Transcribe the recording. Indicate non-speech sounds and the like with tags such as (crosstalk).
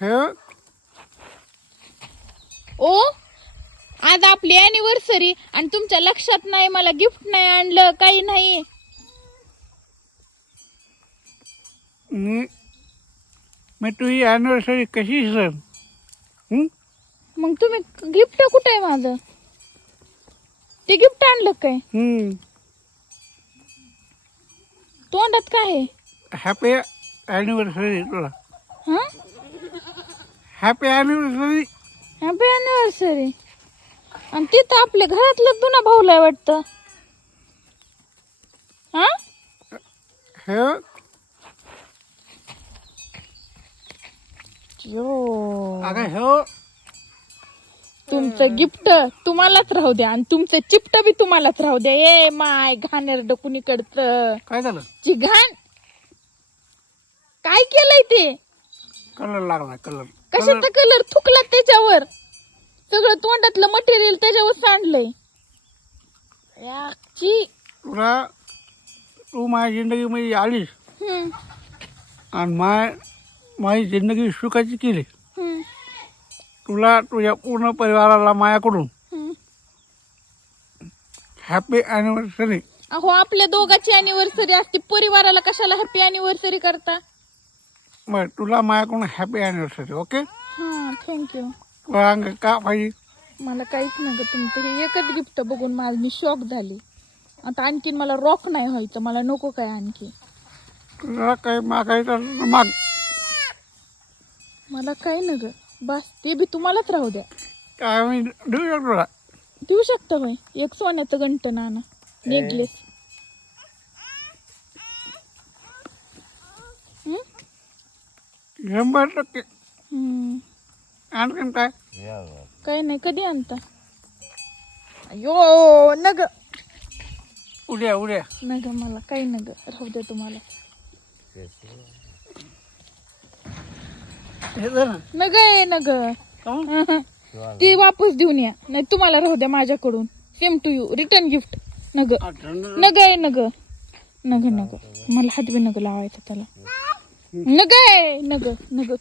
हे ओ आज आपली अॅनिव्हर्सरी आणि तुमच्या लक्षात नाही मला गिफ्ट नाही आणलं काही नाही. मी मी तुझी ॲनिव्हर्सरी कशी हं? मग तुम्ही गिफ्ट कुठे आहे माझं? ते गिफ्ट आणलं काय? हं. तोंडात काय आहे? हॅपी ॲनिव्हर्सरी तुला. हॅपी ॲनिव्हर्सरी हॅपी अॅनिव्हर्सरी आणि तिथं आपल्या घरातलं जुना भाऊलाय वाटतं. हा? यो. अगं हे तुमचं गिफ्ट तुम्हालाच राहू द्या आणि तुमचं चिपट बी तुम्हालाच राहू द्या. ए माय घाणेरड कुणीकडचं. काय झालं? ची घाण काय केलंय ते? कलर लागला कलर. कशाचा कलर थुकला त्याच्यावर. सगळं तोंडातलं मटेरियल त्याच्यावर सांडलंय. याची तुला तू माझ्या जिंदगीमध्ये आलीस हम्म, आणि माय माझी जिंदगी सुखाची केली. हम्म, तुला तुझ्या पूर्ण परिवाराला मायाकडून हम्म. हॅपी ॲनिव्हर्सरी अहो आपल्या दोघाची अॅनिव्हर्सरी असते. परिवाराला कशाला हॅपी अॅनिव्हर्सरी करता? बरं तुला मायाकडून हॅपी ॲनिव्हर्सरी ओके हा थँक्यू अंग का पाहिजे मला काहीच नाही ग तुमचं हे एकच गिफ्ट बघून माझ मी शॉक झाली. आता आणखीन मला रॉक नाही व्हायचं मला नको काय आणखी. तुला काही मागायचं माग. मला काही न ग बस ते बी तुम्हालाच राहू द्या. काय मी देऊ शकतो तुला देऊ शकता होय एक सोन्याचं गंट नाना नेकलेस शंभर टक्के. हम्म. आणखीन काय? काही नाही कधी आणता? अयो नग. उद्या उद्या नग मला काही नग. राहू द्या तुम्हाला. हे धर ना. नग आहे नग. काहून? (laughs) ती वापस देऊन या. नाही तुम्हाला राहू द्या माझ्याकडून. Same to you return gift नग. आ, थंड नग आहे नग. नग नग. मला हात बी नग लावायचा त्याला. नग आहे नग नग